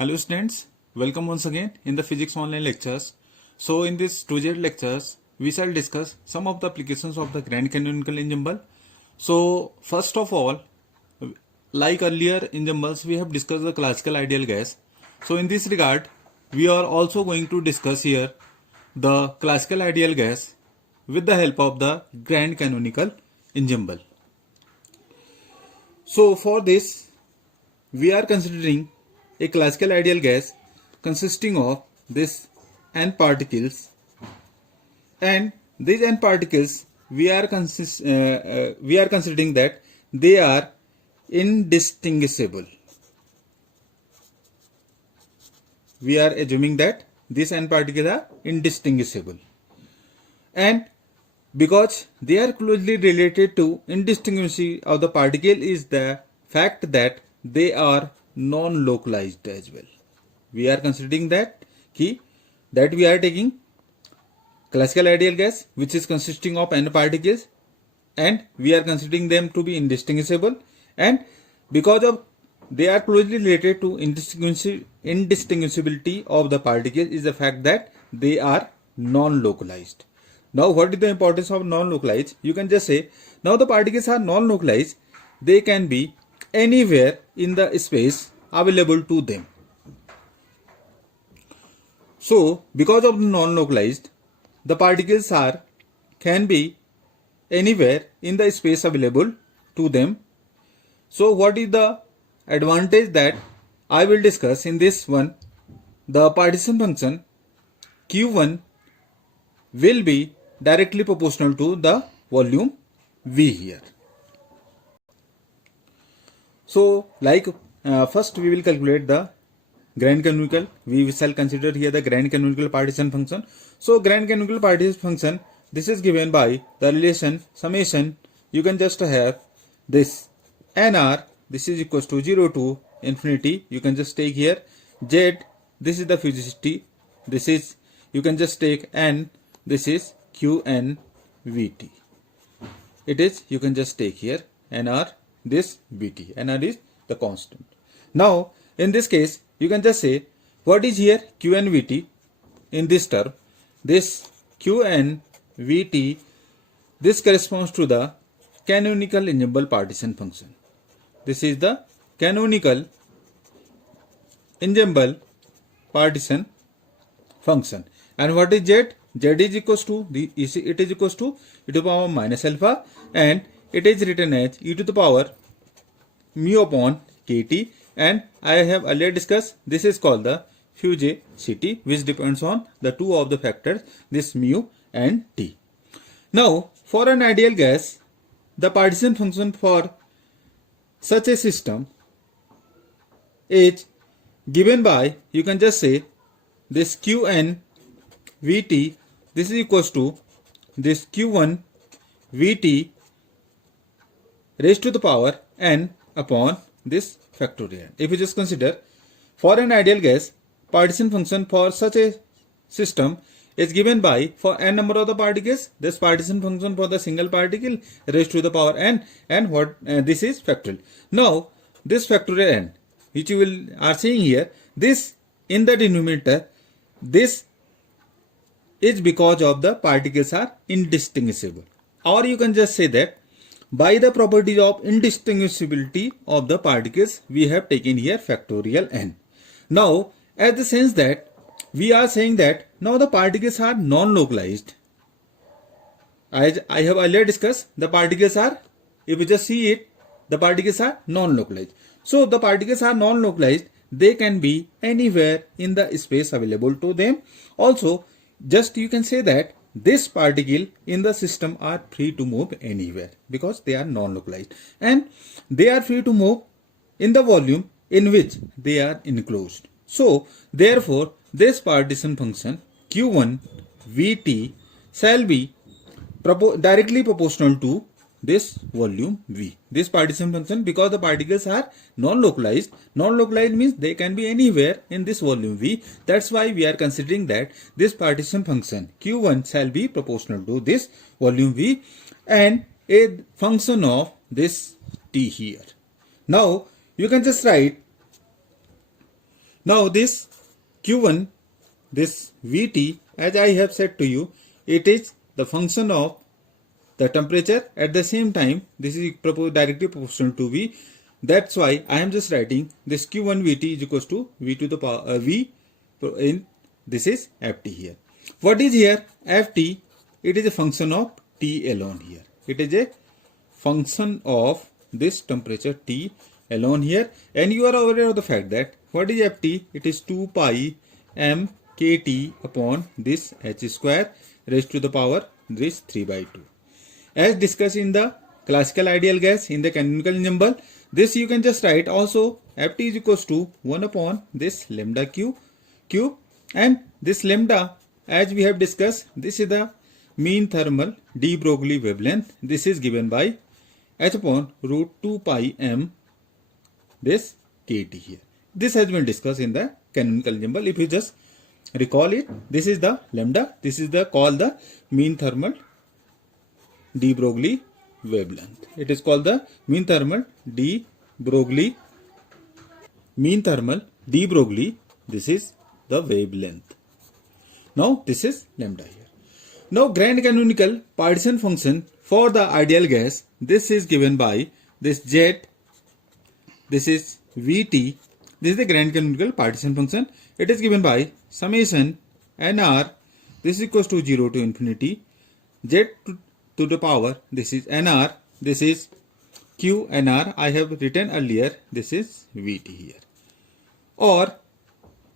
Hello students, welcome once again in the physics online lectures. So in this 2Z lectures, we shall discuss some of the applications of the grand canonical ensemble. So first of all, like earlier ensembles, we have discussed the classical ideal gas. So in this regard, we are also going to discuss here the classical ideal gas with the help of the grand canonical ensemble. So for this, we are considering a classical ideal gas consisting of this n particles, and these n particles we are considering that they are indistinguishable. We are assuming that these n particles are indistinguishable, and because they are closely related to indistinguishability of the particle is the fact that they are non-localized as well. We are considering that we are taking classical ideal gas which is consisting of n particles, and we are considering them to be indistinguishable, and because of they are closely related to indistinguishability of the particles is the fact that they are non-localized. Now what is the importance of non-localized? You can just say now the particles are non-localized, they can be anywhere in the space available to them. So because of non-localized, the particles can be anywhere in the space available to them. So what is the advantage that I will discuss in this one? The partition function Q1 will be directly proportional to the volume V here. So first we will calculate the grand canonical. We shall consider here the grand canonical partition function. So grand canonical partition function, this is given by the relation summation. You can just have this nr, this is equals to 0 to infinity. You can just take here z, this is the physicity, this is, you can just take n, this is qn vt. It is, you can just take here nr, this vt. nr is the constant. Now in this case you can just say what is here qn vt in this term. This qn vt, this corresponds to the canonical ensemble partition function. This is the canonical ensemble partition function. And what is z? Z is equals to it is equals to e to the power minus alpha, and it is written as e to the power mu upon kt, and I have earlier discussed this is called the physicity, which depends on the two of the factors, this mu and t. Now for an ideal gas, the partition function for such a system is given by, you can just say this qn vt, this is equals to this q1 vt raised to the power n upon this factorial. If you just consider for an ideal gas, partition function for such a system is given by, for n number of the particles, this partition function for the single particle raised to the power n, and what this is factorial. Now this factorial n which you are seeing here, this in the denominator, this is because of the particles are indistinguishable, or you can just say that by the properties of indistinguishability of the particles we have taken here factorial n. Now as the sense that we are saying that now the particles are non-localized. As I have earlier discussed, the particles are, if you just see it, the particles are non-localized. So the particles are non-localized, they can be anywhere in the space available to them. Also just you can say that this particle in the system are free to move anywhere because they are non-localized, and they are free to move in the volume in which they are enclosed. So therefore this partition function q1 vt shall be directly proportional to this volume V. This partition function, because the particles are non-localized. Non-localized means they can be anywhere in this volume V. That's why we are considering that this partition function Q1 shall be proportional to this volume V and a function of this T here. Now you can just write Now this Q1, this Vt, as I have said to you, it is the function of the temperature. At the same time, this is directly proportional to V. That's why I am just writing this Q1 Vt is equals to V to the power V in this is Ft here. What is here? Ft, it is a function of T alone here. It is a function of this temperature T alone here, and you are aware of the fact that what is Ft? It is 2 pi m kT upon this h square raised to the power this 3 by 2. As discussed in the classical ideal gas in the canonical ensemble, this you can just write also Ft is equals to 1 upon this lambda q, and this lambda, as we have discussed, this is the mean thermal de Broglie wavelength. This is given by h upon root 2 pi m this kT here. This has been discussed in the canonical ensemble. If you just recall it, this is the lambda, this is the called the mean thermal de Broglie wavelength. It is called the mean thermal de Broglie. This is the wavelength. Now this is lambda here. Now grand canonical partition function for the ideal gas, this is given by this Z, this is Vt, this is the grand canonical partition function. It is given by summation nr, this is equals to 0 to infinity, Z to the power, this is nr, this is q nr, I have written earlier, this is Vt here. Or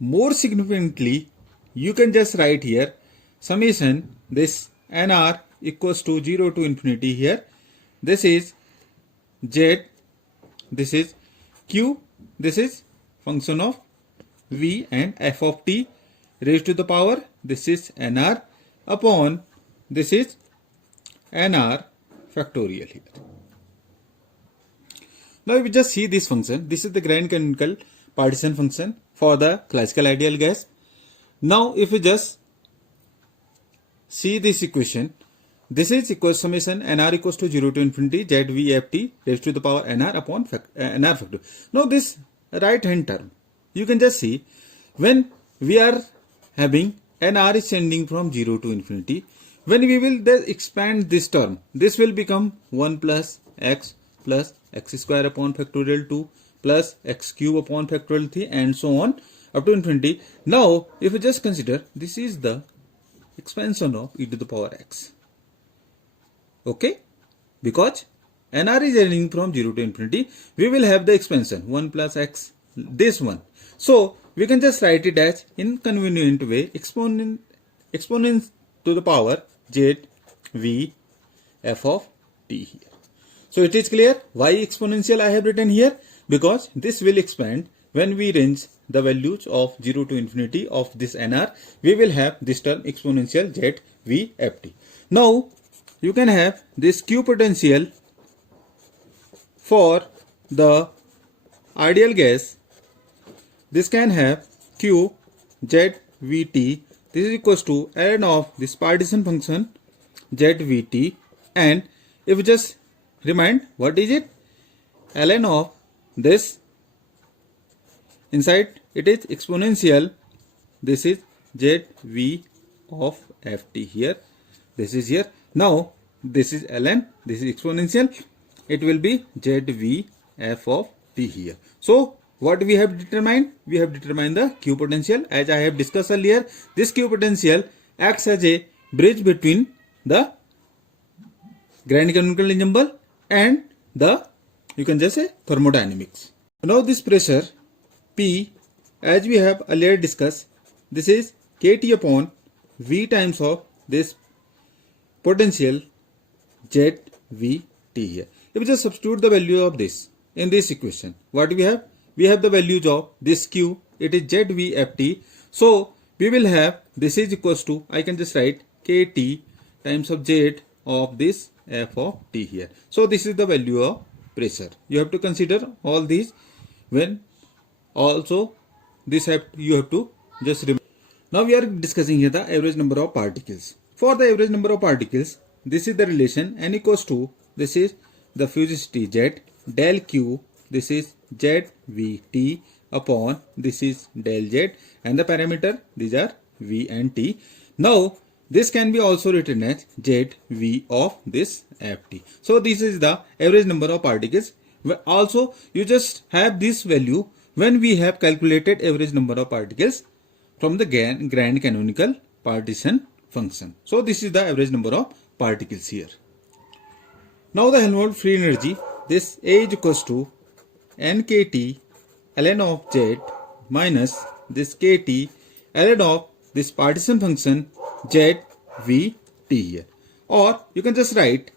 more significantly, you can just write here summation this nr equals to 0 to infinity here, this is Z, this is q, this is function of v and f of t raised to the power, this is nr upon this is nr factorial here. Now if you just see this function, this is the grand canonical partition function for the classical ideal gas. Now if you just see this equation, this is equals summation nr equals to 0 to infinity ZVFT raised to the power nr upon nr factor. Now this right hand term, you can just see when we are having nr is tending from 0 to infinity, when we will then expand this term, this will become 1 plus x square upon factorial 2 plus x cube upon factorial 3 and so on up to infinity. Now if you just consider, this is the expansion of e to the power x. Okay, because nr is ending from 0 to infinity, we will have the expansion 1 plus x, this one. So we can just write it as inconvenient way exponent to the power z v f of t here. So it is clear why exponential I have written here, because this will expand when we range the values of 0 to infinity of this nr, we will have this term exponential z v f t. Now you can have this q potential for the ideal gas. This can have q z v t, this is equals to ln of this partition function z v t, and if you just remind what is it, ln of this inside it is exponential, this is z v of f t here, this is here. Now this is ln, this is exponential, it will be z v f of t here. So what we have determined? We have determined the q potential. As I have discussed earlier, this q potential acts as a bridge between the grand canonical ensemble and the, you can just say, thermodynamics. Now this pressure P, as we have earlier discussed, this is kT upon V times of this potential ZVT here. If we just substitute the value of this in this equation, what we have? We have the values of this Q, it is ZVFT. So we will have, this is equals to, I can just write KT times of Z of this F of T here. So this is the value of pressure. You have to consider all these when also this you have to just remember. Now we are discussing here the average number of particles. For the average number of particles, this is the relation n equals to, this is the fusivity Z del Q, this is ZVT upon this is del z, and the parameter these are v and t. Now this can be also written as zv of this ft. So this is the average number of particles. Also you just have this value when we have calculated average number of particles from the grand canonical partition function. So this is the average number of particles here. Now the Helmholtz free energy, this A is equals to nkt ln of z minus this kt ln of this partition function z v t here, or you can just write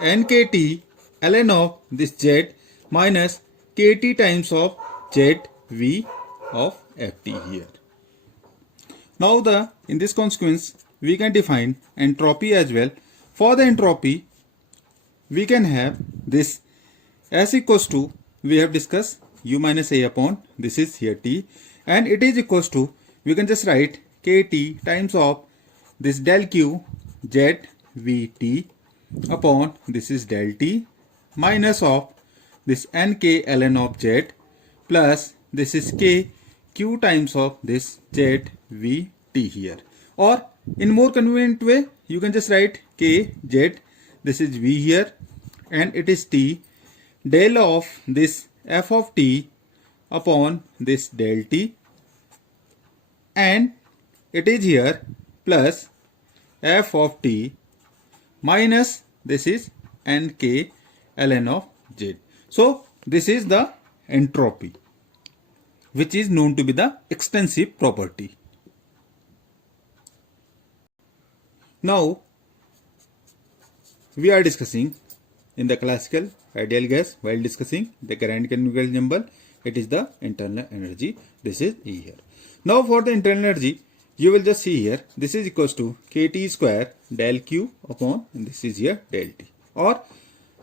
nkt ln of this z minus kt times of z v of ft here. Now in this consequence we can define entropy as well. For the entropy we can have this S equals to, we have discussed u minus a upon this is here t, and it is equals to, we can just write kt times of this del q z v t upon this is del t minus of this nk ln of z plus this is k q times of this z v t here, or in more convenient way you can just write k z, this is v here, and it is t del of this f of t upon this del t, and it is here plus f of t minus this is nk ln of z. So this is the entropy, which is known to be the extensive property. Now we are discussing in the classical ideal gas, while discussing the grand canonical number, it is the internal energy. This is E here. Now for the internal energy, you will just see here, this is equals to kT square del Q upon, and this is here del T, or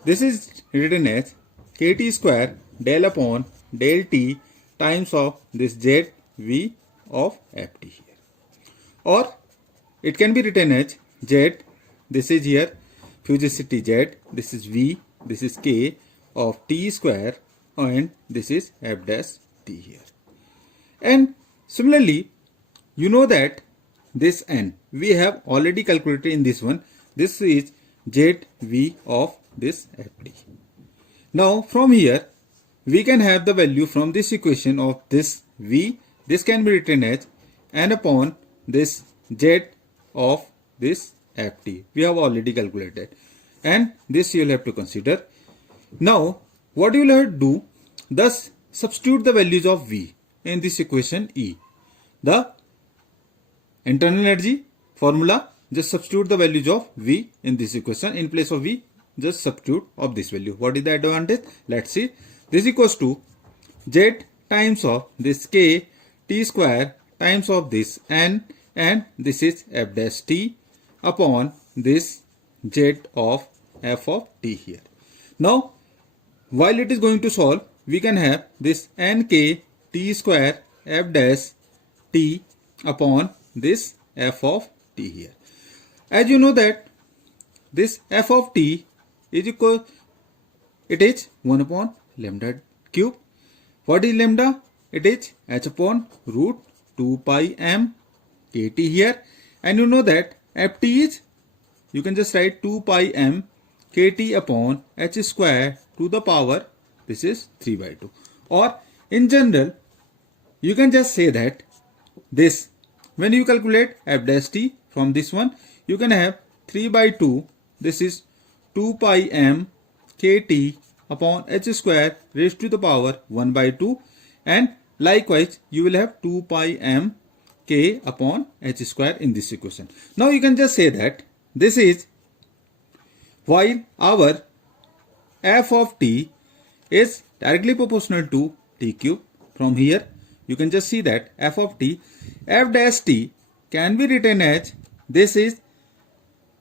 this is written as kT square del upon del T times of this Z V of Ft here, or it can be written as Z, this is here fugacity Z, this is V, this is K of T square, and this is F dash T here. And similarly, you know that this N we have already calculated in this one. This is ZV of this Ft. Now from here we can have the value from this equation of this V. This can be written as N upon this Z of this Ft. We have already calculated, and this you will have to consider. Now what you will have to do, thus substitute the values of V in this equation E. The internal energy formula, just substitute the values of V in this equation. In place of V, just substitute of this value. What is the advantage? Let's see. This equals to Z times of this K T square times of this N, and this is F dash T upon this Z of F of T here. Now while it is going to solve, we can have this Nk T square F dash T upon this F of T here. As you know that this F of T is equal, it is 1 upon lambda cube. What is lambda? It is h upon root 2 pi m kt here, and you know that Ft is, you can just write 2 pi m kt upon h square to the power, this is 3 by 2, or in general you can just say that this, when you calculate F dash T from this one, you can have 3 by 2, this is 2 pi m kt upon h square raised to the power 1 by 2, and likewise you will have 2 pi m k upon h square in this equation. Now you can just say that this is, while our f of t is directly proportional to t cube, from here you can just see that f of t, f dash t can be written as, this is,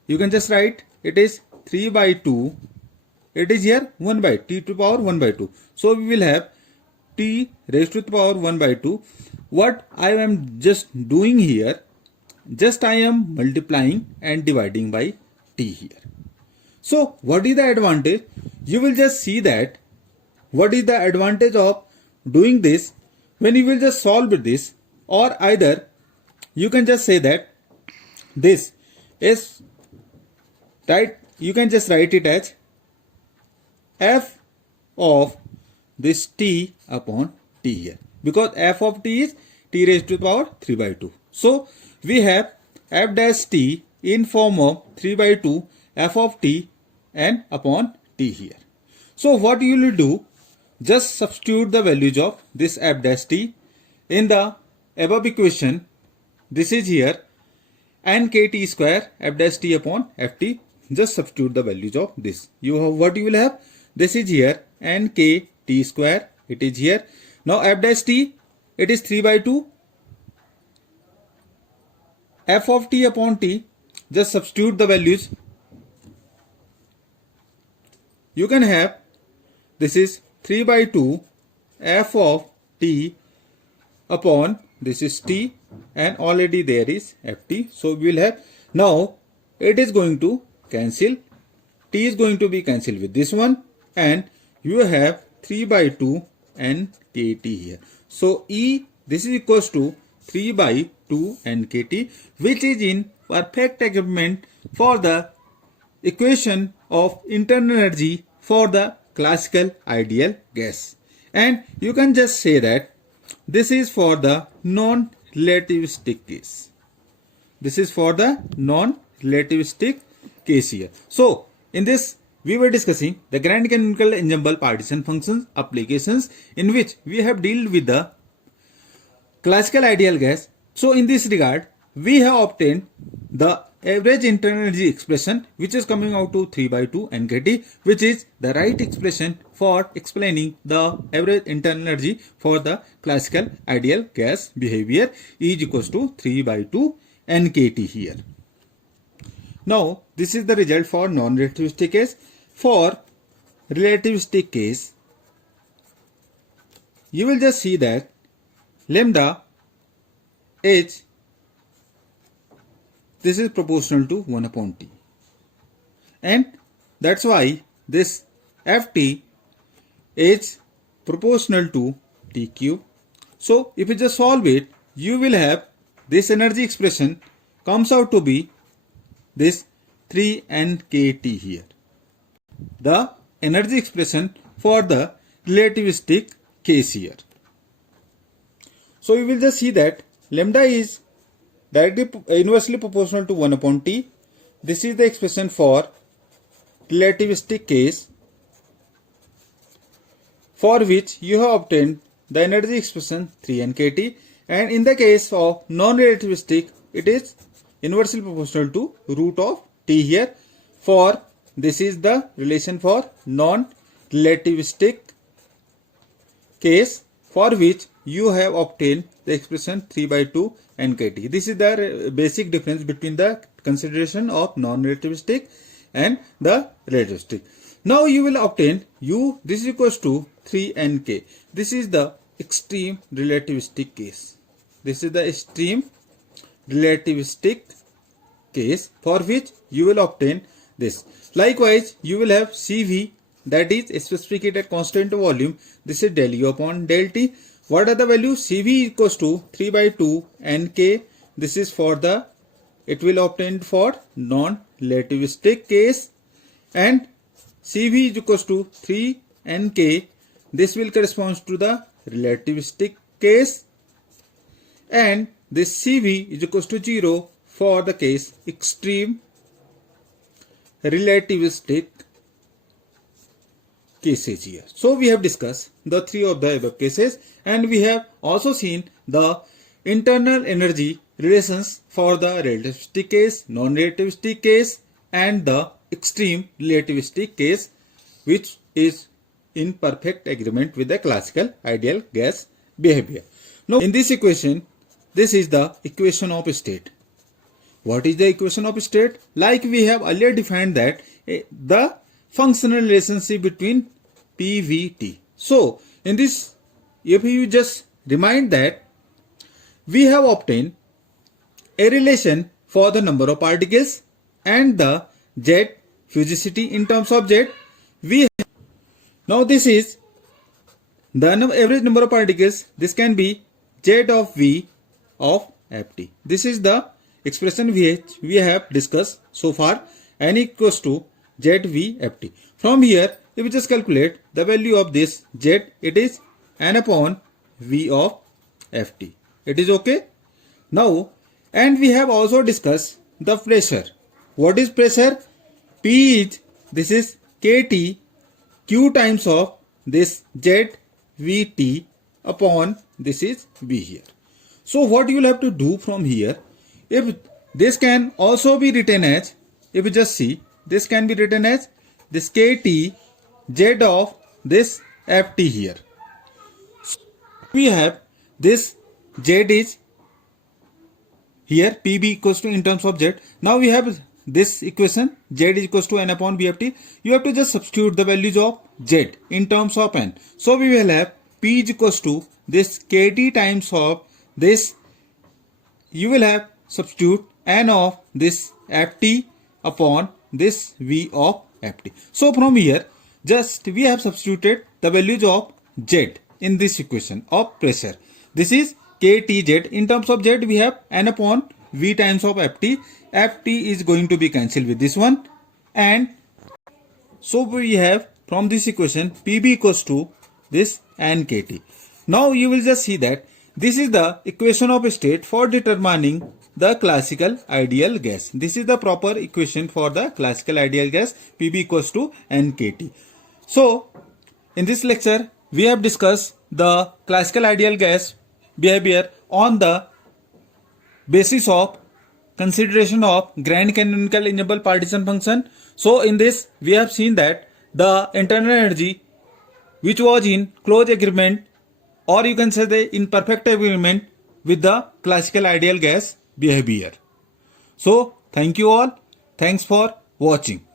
you can just write it is 3 by 2, it is here 1 by t to the power 1 by 2. So we will have t raised to the power 1 by 2. What I am just doing here, just I am multiplying and dividing by t here. So what is the advantage? You will just see that what is the advantage of doing this. when you will just solve this, or either you can just say that this is right, you can just write it as f of this t upon t here, because f of t is t raised to the power 3 by 2. So we have f dash t in form of 3 by 2 f of t and upon t here. So what you will do, just substitute the values of this f dash t in the above equation. This is here n kt square f dash t upon ft. Just substitute the values of this. You have what you will have. This is here n k t square. It is here. Now f dash t, it is 3 by 2 f of t upon t. Just substitute the values. You can have, this is 3 by 2 f of t upon, this is t, and already there is ft. So we will have, now it is going to cancel, t is going to be cancelled with this one, and you have 3 by 2 n kt here. So E, this is equals to 3 by 2 n kt, which is in perfect agreement for the equation of internal energy for the classical ideal gas. And you can just say that this is for the non-relativistic case. This is for the non-relativistic case here. So in this we were discussing the grand canonical ensemble partition functions applications, in which we have dealt with the classical ideal gas. So in this regard, we have obtained the average internal energy expression, which is coming out to 3 by 2 nkt, which is the right expression for explaining the average internal energy for the classical ideal gas behavior. E is equals to 3 by 2 nkt here. Now this is the result for non-relativistic case. For relativistic case, you will just see that lambda h, this is proportional to 1 upon t, and that's why this ft is proportional to t cube. So if you just solve it, you will have this energy expression comes out to be this 3 nkt here, the energy expression for the relativistic case here. So you will just see that lambda is directly inversely proportional to 1 upon t. This is the expression for relativistic case, for which you have obtained the energy expression 3 nkt, and in the case of non-relativistic, it is inversely proportional to root of t here. For this is the relation for non-relativistic case, for which you have obtained the expression 3 by 2 nkt. This is the basic difference between the consideration of non-relativistic and the relativistic. Now you will obtain u, this is equals to 3 nk. This is the extreme relativistic case. This is the extreme relativistic case, for which you will obtain this. Likewise, you will have Cv, that is specific heat at constant volume. This is del U upon del T. What are the values? Cv equals to 3 by 2 nk. This is for the, it will obtain for non-relativistic case, and Cv is equals to 3 nk. This will correspond to the relativistic case, and this Cv is equals to 0 for the case extreme relativistic cases here. So we have discussed the three of the above cases, and we have also seen the internal energy relations for the relativistic case, non-relativistic case, and the extreme relativistic case, which is in perfect agreement with the classical ideal gas behavior. Now in this equation, this is the equation of state. What is the equation of state? Like we have earlier defined that the functional relationship between PVT. So in this, if you just remind that we have obtained a relation for the number of particles and the jet fugacity in terms of jet. Now this is the average number of particles, this can be Z of V of Ft. This is the expression we have discussed so far. N equals to ZV Ft. From here, if we just calculate the value of this Z, it is N upon V of Ft. It is okay. Now, and we have also discussed the pressure. What is pressure? P is, this is KT, Q times of this ZVT upon this is V here. So what you will have to do from here, if this can also be written as, if you just see, this can be written as this KT Z of this Ft here. We have this Z is here, PB equals to in terms of Z. Now we have this equation, Z is equals to N upon Vft. You have to just substitute the values of Z in terms of N. So we will have P is equals to this KT times of this. You will have substitute N of this Ft upon this V of Ft. So from here, just we have substituted the values of Z in this equation of pressure. This is KTZ. In terms of Z, we have N upon V times of Ft. Ft is going to be cancelled with this one. And so we have from this equation PB equals to this NKT. Now you will just see that this is the equation of state for determining the classical ideal gas. This is the proper equation for the classical ideal gas, PB equals to NKT. So in this lecture, we have discussed the classical ideal gas behavior on the basis of consideration of grand canonical ensemble partition function. So in this, we have seen that the internal energy which was in close agreement, or you can say the in perfect agreement with the classical ideal gas behavior. So thank you all. Thanks for watching.